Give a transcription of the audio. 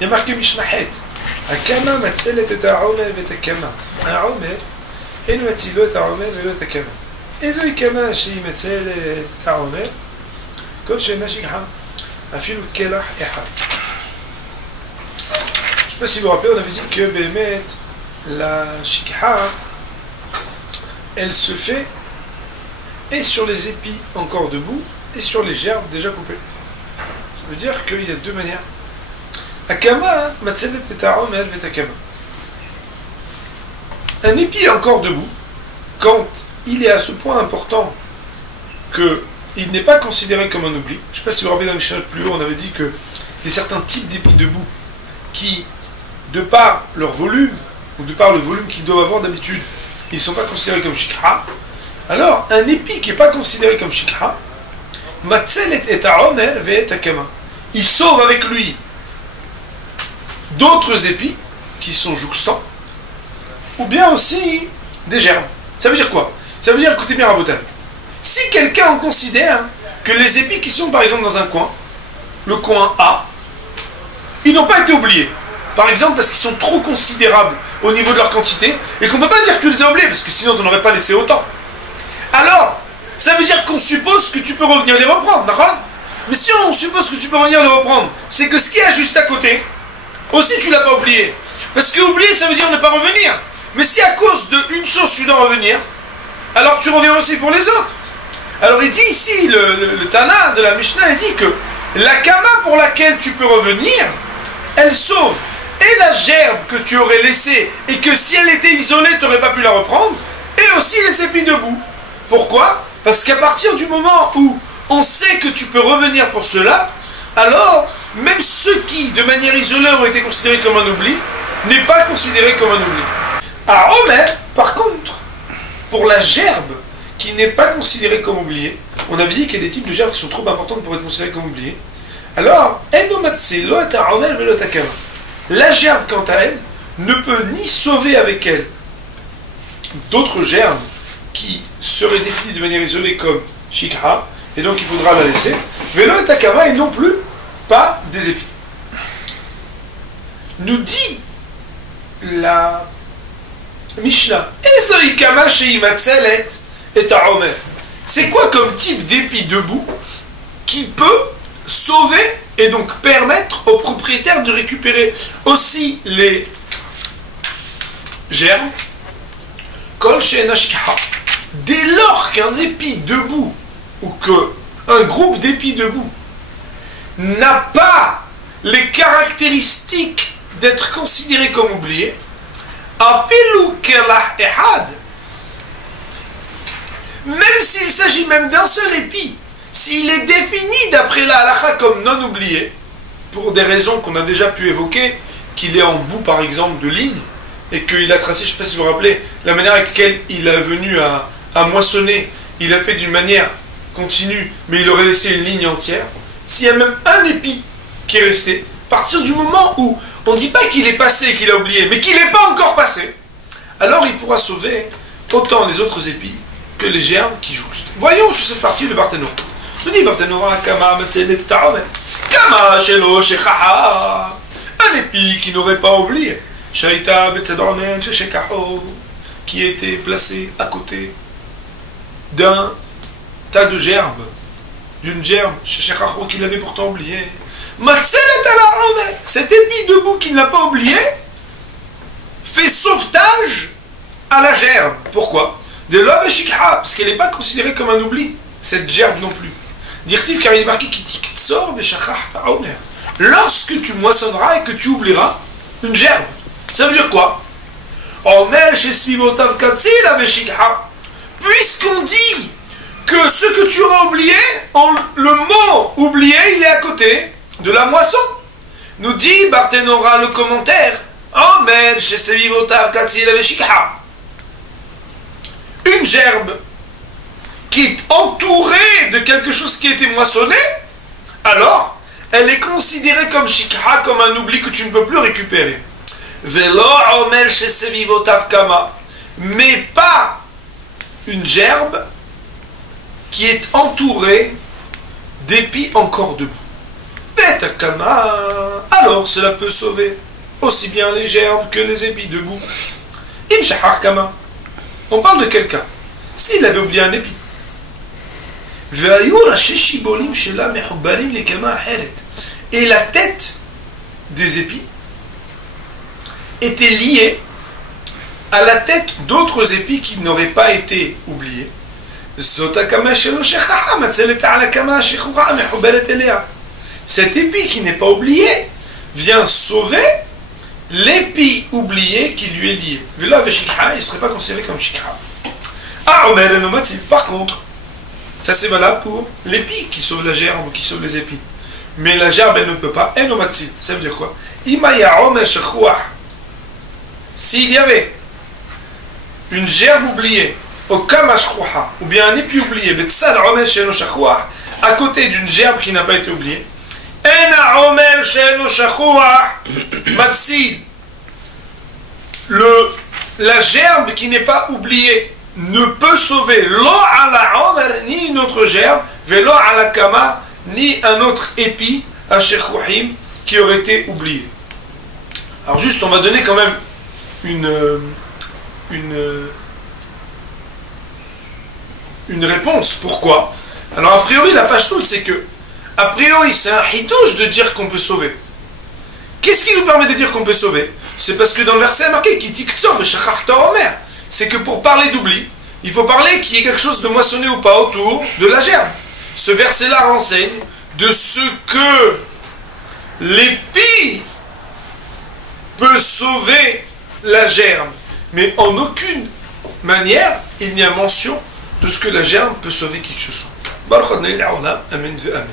Il y a marqué Mishnachet. Akama matzelet et ha'omer vetakama. Ha'omer, en matzilo et ha'omer vetakama. Ezo ikama shi matzelet et ha'omer, kol she'ena shikha, afilu kelach echad. Je ne sais pas si vous vous rappelez, on avait dit que Béhémet, la shikha, elle se fait et sur les épis encore debout et sur les gerbes déjà coupées. Ça veut dire qu'il y a deux manières. Akama, matzelet et ha'omer vetakama. Un épi encore debout, quand il est à ce point important qu'il n'est pas considéré comme un oubli. Je ne sais pas si vous vous rappelez dans le Mishnah plus haut, on avait dit qu'il y a certains types d'épis debout qui, de par leur volume, ou de par le volume qu'ils doivent avoir d'habitude, ils ne sont pas considérés comme shikha. Alors, un épi qui n'est pas considéré comme shikha, matzelet et ha'omer vetakama. Il sauve avec lui d'autres épis qui sont jouxtants, ou bien aussi des gerbes. Ça veut dire quoi? Ça veut dire, écoutez bien Rabotan, si quelqu'un considère que les épis qui sont par exemple dans un coin, le coin A, ils n'ont pas été oubliés, par exemple parce qu'ils sont trop considérables au niveau de leur quantité, et qu'on ne peut pas dire que tu les as oubliés, parce que sinon on n'aurait pas laissé autant. Alors, ça veut dire qu'on suppose que tu peux revenir les reprendre, d'accord? Mais si on suppose que tu peux revenir les reprendre, c'est que ce qui est juste à côté, aussi tu ne l'as pas oublié. Parce que oublier, ça veut dire ne pas revenir. Mais si à cause d'une chose tu dois revenir, alors tu reviens aussi pour les autres. Alors il dit ici, le Tana de la Mishnah, il dit que la kama pour laquelle tu peux revenir, elle sauve et la gerbe que tu aurais laissée et que si elle était isolée, tu n'aurais pas pu la reprendre, et aussi les épis debout. Pourquoi? Parce qu'à partir du moment où on sait que tu peux revenir pour cela, alors même ceux qui, de manière isolée, ont été considérés comme un oubli, n'est pas considéré comme un oubli. À Omer, par contre, pour la gerbe qui n'est pas considérée comme oubliée, on avait dit qu'il y a des types de gerbes qui sont trop importantes pour être considérées comme oubliées. Alors, la gerbe, quant à elle, ne peut ni sauver avec elle d'autres gerbes qui seraient définies de manière isolée comme shikha, et donc il faudra la laisser, velo takama, et non plus pas des épis. Nous dit la Mishnah, c'est quoi comme type d'épi debout qui peut sauver et donc permettre aux propriétaires de récupérer aussi les gerbes kol she'ena shikha. Dès lors qu'un épi debout ou qu'un groupe d'épis debout n'a pas les caractéristiques d'être considéré comme oublié, afilu kelah ehad, même s'il s'agit même d'un seul épi, s'il est défini d'après la halakha comme non oublié, pour des raisons qu'on a déjà pu évoquer, qu'il est en bout par exemple de ligne, et qu'il a tracé, je ne sais pas si vous vous rappelez, la manière avec laquelle il est venu à moissonner, il a fait d'une manière continue, mais il aurait laissé une ligne entière. S'il y a même un épi qui est resté, à partir du moment où on ne dit pas qu'il est passé et qu'il a oublié, mais qu'il n'est pas encore passé, alors il pourra sauver autant les autres épis que les gerbes qui jouxtent. Voyons sur cette partie le Barthénora. Je dis Barthénora, Kama, Matzelet, Ta'omer, Kama, Shelo, Shechaha, un épi qui n'aurait pas oublié, Shaita, Betzedornen, Sheshekaho, qui était placé à côté d'un tas de gerbes, d'une gerbe, Sheshekaho, qu'il avait pourtant oublié. Cet épi debout qui ne l'a pas oublié fait sauvetage à la gerbe. Pourquoi? Parce qu'elle n'est pas considérée comme un oubli, cette gerbe non plus. Dire-t-il, car il est marqué lorsque tu moissonneras et que tu oublieras une gerbe. Ça veut dire quoi? Puisqu'on dit que ce que tu auras oublié, le mot oublié, il est à côté de la moisson. Nous dit Barthénora le commentaire, une gerbe qui est entourée de quelque chose qui a été moissonné, alors elle est considérée comme shikha, comme un oubli que tu ne peux plus récupérer. Mais pas une gerbe qui est entourée d'épis encore debout. alors cela peut sauver aussi bien les gerbes que les épis debout. On parle de quelqu'un. S'il avait oublié un épi, et la tête des épis était liée à la tête d'autres épis qui n'auraient pas été oubliés. Cet épi qui n'est pas oublié vient sauver l'épi oublié qui lui est lié. Il ne serait pas considéré comme shikha. Par contre, ça c'est valable pour l'épi qui sauve la gerbe ou qui sauve les épis. Mais la gerbe elle ne peut pas. Ça veut dire quoi? S'il y avait une gerbe oubliée, ou bien un épi oublié, à côté d'une gerbe qui n'a pas été oubliée, la gerbe qui n'est pas oubliée ne peut sauver ni une autre gerbe, ni un autre épi qui aurait été oublié. Alors juste, on va donner quand même une réponse. Pourquoi? Alors a priori la pashtout c'est que a priori c'est un hitouche de dire qu'on peut sauver. Qu'est-ce qui nous permet de dire qu'on peut sauver? C'est parce que dans le verset marqué c'est que pour parler d'oubli il faut parler qu'il y ait quelque chose de moissonné ou pas autour de la gerbe. Ce verset là renseigne de ce que l'épi peut sauver la gerbe, mais en aucune manière il n'y a mention de ce que la gerbe peut sauver qui que ce soit. Baruch Adonai Le'olam, Amen ve Amen.